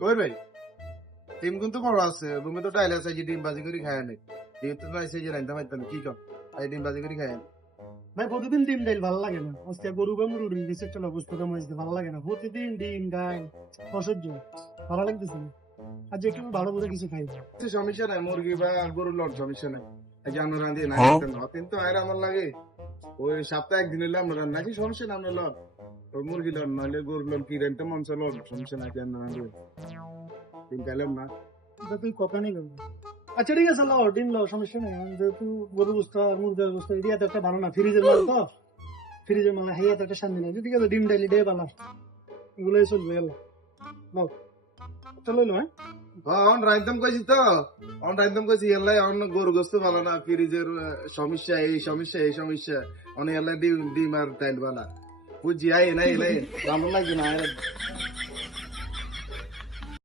কই ভাই ডিম কিন্তু বড় আছে রুমে তো ডাইল আছে যে ডিম বাজি করে খায় নাই ডিম তো নাই সেই যে রাইন্দা পাইতাম কি কর এই ডিম বাজি করে খায় ভাই প্রতিদিন ডিম ডাইল ভালো লাগে না আজকে গরু বা মুরুর দিছে একটা অবস্থা তো মাঝে ভালো লাগে না প্রতিদিন ডিম ডাইল অসহ্য ভালো লাগতেছে না আজ একটু ভালো করে কিছু খাই কিছু সমস্যা নাই মুরগি বা গরুর লট সমস্যা নাই এই যে আমরা রাঁধি না কিন্তু আর আমার লাগে ওই সপ্তাহে একদিন হইলে আমরা রান্না কি সমস্যা না আমরা লট ওই মুরগি লট নইলে গরুর লট কি রান্তে মন চলো সমস্যা নাই কেন না ডিম খাইলাম না এটা তুই কথা নেই করবি আচ্ছা ঠিক আছে লাও ডিম লাও সমস্যা নেই যেহেতু গরুর বস্তা মুরগার বস্তা এরিয়া তো একটা ভালো না ফ্রিজের মাল তো ফ্রিজের মাল হাইয়া তো একটা শান্তি নেই ঠিক আছে ডিম ডাইলি ডে বালা এগুলোই চলবে গেল লাও চলো লো হ্যাঁ অন রাইতাম কইছি তো অন রাইতাম কইছি এলাই অন গরু গোস্ত ভালো না ফ্রিজের সমস্যা এই সমস্যা অনেক এলাই ডিম আর তাইল বালা বুঝি আই নাই এলাই ভালো লাগে না